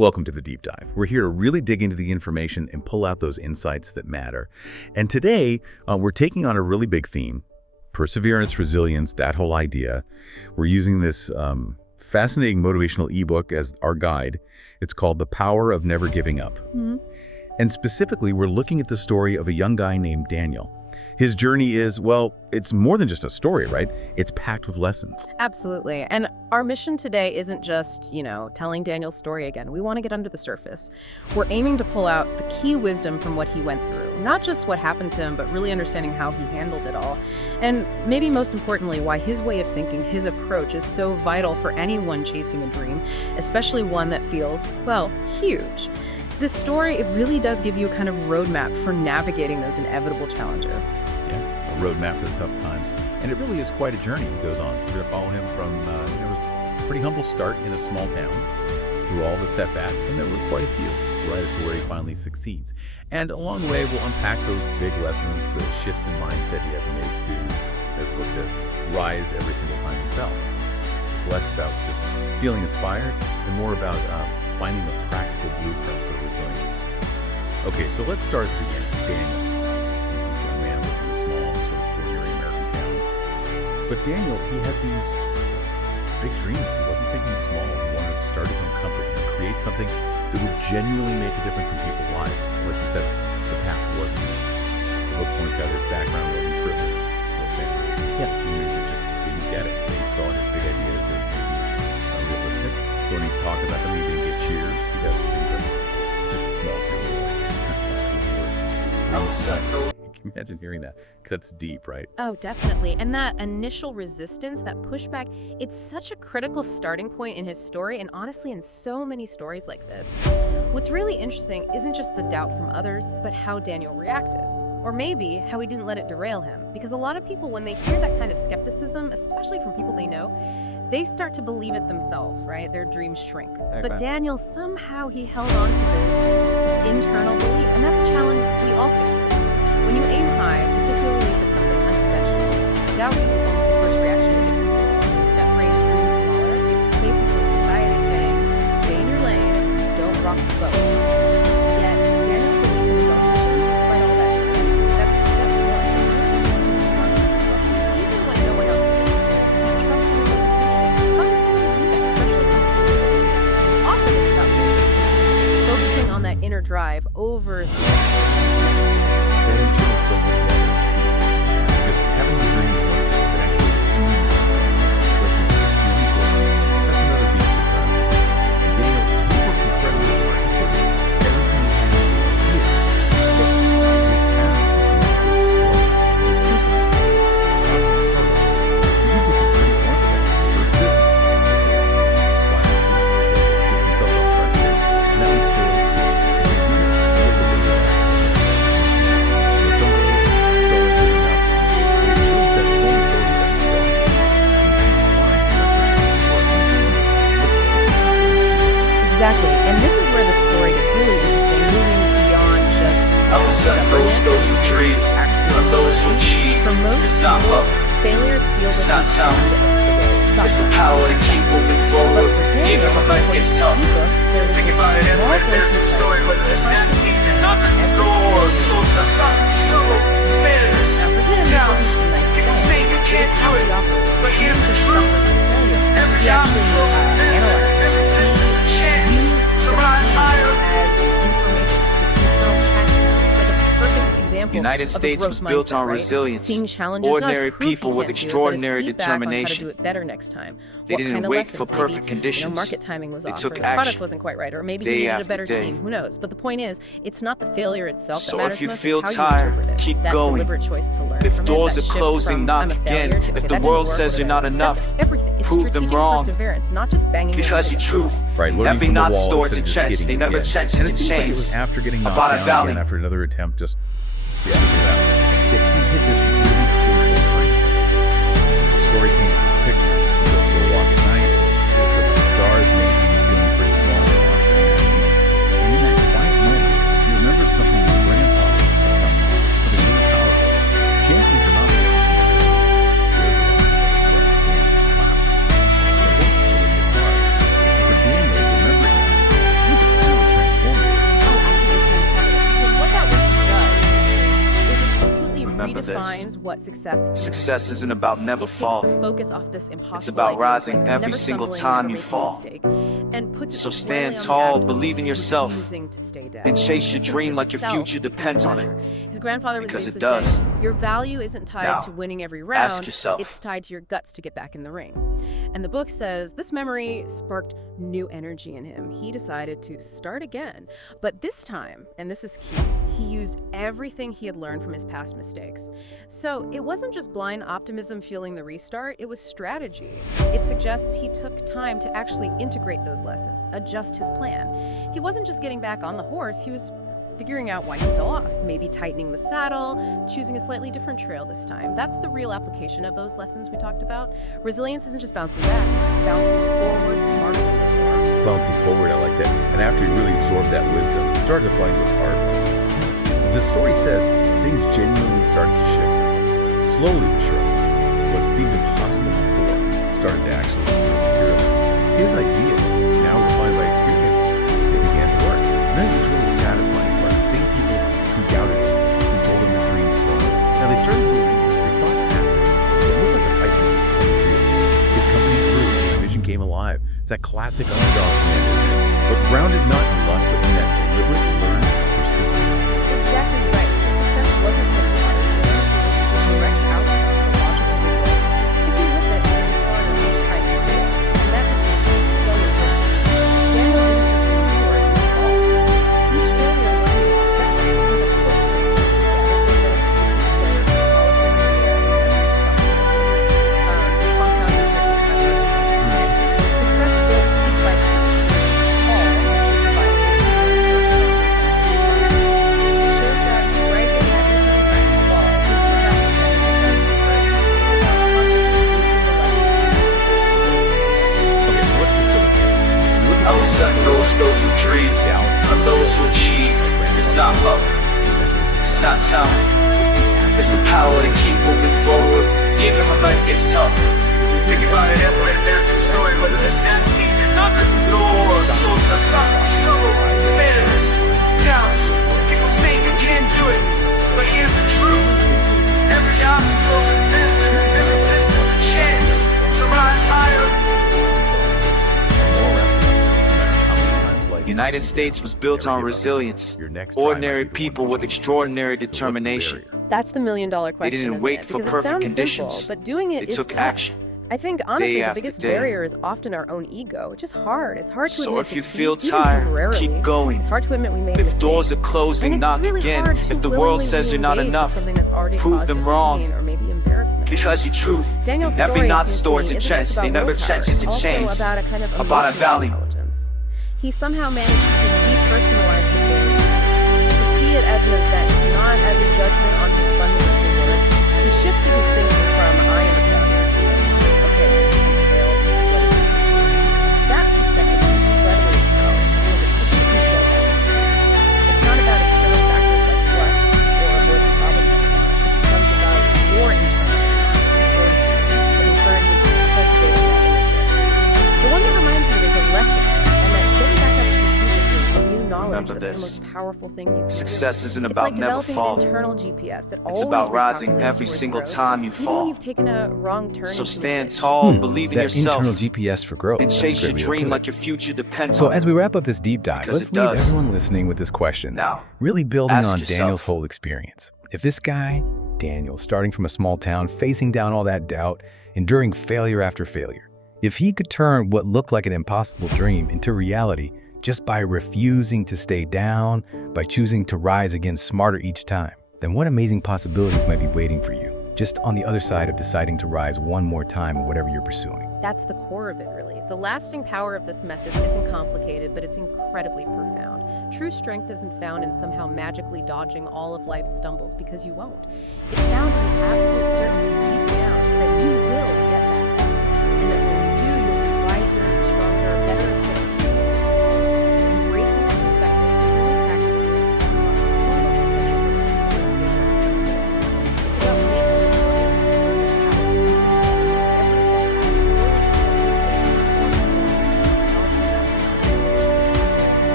Welcome to the Deep Dive. We're here to really dig into the information and pull out those insights that matter. And today, we're taking on a really big theme, perseverance, resilience, that whole idea. We're using this fascinating motivational ebook as our guide. It's called The Power of Never Giving Up. And specifically, we're looking at the story of a young guy named Daniel. His journey is, well, it's more than just a story, right? It's packed with lessons. Absolutely. And our mission today isn't just, telling Daniel's story again. We want to get under the surface. We're aiming to pull out the key wisdom from what he went through. Not just what happened to him, but really understanding how he handled it all. And maybe most importantly, why his way of thinking, his approach is so vital for anyone chasing a dream, especially one that feels, well, huge. This story, it really does give you a kind of roadmap for navigating those inevitable challenges. Yeah, a roadmap for the tough times. And it really is quite a journey he goes on. We're going to follow him from a pretty humble start in a small town through all the setbacks, and there were quite a few, right up to where he finally succeeds. And along the way, we'll unpack those big lessons, the shifts in mindset he had to make to, as the book says, rise every single time he fell. It's less about just feeling inspired and more about finding the practical blueprint for resilience. Okay, so let's start at the beginning. Daniel. He's this young man living in a small, sort of ordinary American town. But Daniel, he had these big dreams. He wasn't thinking small. He wanted to start his own company and create something that would genuinely make a difference in people's lives. Like you said, the path wasn't easy. The book points out his background wasn't privileged. Yeah. He just didn't get it. He saw his big ideas as maybe unrealistic. So when he talked about them, he didn't get cheers. He got things like just a small town. Can you imagine hearing that? Cuts deep, right? Oh, definitely. And that initial resistance, that pushback, it's such a critical starting point in his story, and honestly in so many stories like this. What's really interesting isn't just the doubt from others, but how Daniel reacted. Or maybe how he didn't let it derail him. Because a lot of people, when they hear that kind of skepticism, especially from people they know, they start to believe it themselves, right? Their dreams shrink. Okay. But Daniel, somehow he held on to this internal belief. And that's a challenge we all face. When you aim high, particularly if it's something unconventional, doubt is almost the first reaction we get. That phrase, dream smaller, it's basically society saying, stay in your lane, don't rock the boat. Yet, Daniel's belief in his own mission, despite all that, that's one thing. Even when no one else is. He trusts in his own intuition. How does someone do that, especially when often it's about focusing on that inner drive over the That internal focus matters. Because having the dream point that actually feeds that's another beast to try. And Daniel, he worked incredibly hard to put everything he had into this. But his path is crucible. Lots of struggles. The ebook is pretty blunt about his first business. Gets himself up front, and that one failed. Exactly, and this is where the story gets really interesting, moving beyond just I will celebrate those who dream, for those who achieve. For most It's not people, luck, failure feels it's like not the talent. end of the road. It's the power to keep moving But forward, for Daniel, even when life gets tough. Think about it, and right there's the story, but there's that piece that knocks the door. So that's not the struggle, failures, doubts. You can say you can't do it, but here's the truth. Every obstacle exists, every existence is a chance to rise higher. United States was built on resilience. Ordinary people with extraordinary determination. They didn't wait for perfect conditions. Market timing was They off, took or the product action. wasn't quite right, or maybe Day you needed a after better day. team. Who knows? But the point is, it's not the failure itself that So matters if you most, feel it's how you tired, interpret it. keep That going. deliberate choice to learn If from it, doors that are shift closing, from, knock I'm a again. failure to, If okay, the that world didn't work, says you're not whatever. enough, That's everything. It's prove them strategic wrong. perseverance, not just banging your Because head your against truth, Right, learning having from the not wall stored instead to of just chest, getting they it. never Yeah. chances And it and seems like it change. was after getting knocked About a down valley. again after another attempt, just yeah, figure it out. He hit this really crucial point. The story came from his picture. He goes for a walk at night, he looks up at the stars, maybe feeling pretty small and lost. And in that quiet moment, he remembers something his grandfather used to tell him, something really powerful. Champions are not the ones who never lose. They're the ones who never quit. Wow. Simple, but it's hard. And for Daniel, remembering that, he was a this. redefines what success is. Success isn't about never It takes fall. the focus off this impossible It's about idea, rising like every never single stumbling, time never you making a fall. mistake, and puts it So squarely stand on the tall, act of believe in yourself, refusing to stay down. and chase your This dream in like your itself future is depends on it. pressure. His grandfather was Because it basically does. saying, your value isn't tied Now, to winning every ask round, yourself. it's tied to your guts to get back in the ring. And the book says this memory sparked new energy in him. He decided to start again. But this time, and this is key, he used everything he had learned from his past mistakes. So it wasn't just blind optimism fueling the restart, it was strategy. It suggests he took time to actually integrate those lessons, adjust his plan. He wasn't just getting back on the horse, he was figuring out why he fell off, maybe tightening the saddle, choosing a slightly different trail this time. That's the real application of those lessons we talked about. Resilience isn't just bouncing back, it's bouncing forward smarter than before. Bouncing forward, I like that. And after he really absorbed that wisdom, he started applying those hard lessons. The story says things genuinely started to shift. Slowly but surely, what seemed impossible before started to actually materialize. His ideas, now refined by experience, they began to work. And this is really satisfying. The same people who doubted him, who told him the dreams were. Now they started believing it. They saw it happen. It looked like a pipe dream came true. His company grew. His vision came alive. It's that classic underdog plan, isn't it? But grounded not in luck, but in that deliberate, learned persistence. Exactly right. The success wasn't just hard. It was a direct outcome, the logical result. Sticking with it and starting each time you fail. And that decision is so important. Daniel didn't just endure his fall. Each failure wasn't just a setback, it was a those who dream, for those who achieve. It's not luck, it's not talent, it's the power to keep moving forward, even when life gets tough. Think about it every day, there's a story, whether it's empty, another door, so let's not struggle, failures, doubts. People say you can't do it, but here's the truth. Every obstacle exists, every existence a chance to rise higher. The United States was built on resilience, ordinary people with extraordinary determination. That's the million-dollar question. They didn't wait for perfect conditions. Simple, but doing it they is took tough. action. I think honestly day the after biggest day. barrier is often our own ego. It's just hard. It's hard to So admit if you defeat, feel even tired, temporarily. keep going. It's hard to admit we made If mistakes. doors are closing, And it's knock really again. hard to If the world willingly says you're not re-engage with enough, something that's already prove caused them us wrong. pain or maybe embarrassment. Because your truth Daniel's never story, not it seems to stored me, in isn't chance. just about They never willpower. change. It's also changed. about a kind of About a emotional value. intelligence. He somehow managed to depersonalize the failure, to see it as an event, not as a judgment on his fundamental worth. He shifted his thinking from I am a failure to okay, I failed. What is it? That perspective is incredibly empowering because it puts you in control. It's not about external factors like luck or avoiding problems anymore. It becomes about your internal fortitude. It encourages cultivating that inner strength. The one that reminds you there's a lesson, and that getting back up strategically with new knowledge Remember that's this. the most powerful thing you can do. Success isn't It's about like never developing fall. an internal GPS that It's always about rising recalculates every towards single growth, time you even fall. when you've taken a wrong turn. So into stand it. tall, believe in that yourself, internal GPS for growth. and That's a chase great your way to dream put like it. your future depends So on as it. we wrap up this deep dive, Because let's it leave does. everyone listening with this question. Now, Really building ask on yourself. Daniel's whole experience. If this guy, Daniel, starting from a small town, facing down all that doubt, enduring failure after failure, if he could turn what looked like an impossible dream into reality just by refusing to stay down, by choosing to rise again smarter each time, then what amazing possibilities might be waiting for you just on the other side of deciding to rise one more time in whatever you're pursuing. That's the core of it, really. The lasting power of this message isn't complicated, but it's incredibly profound. True strength isn't found in somehow magically dodging all of life's stumbles, because you won't. It's found in the absolute certainty deep down that you will get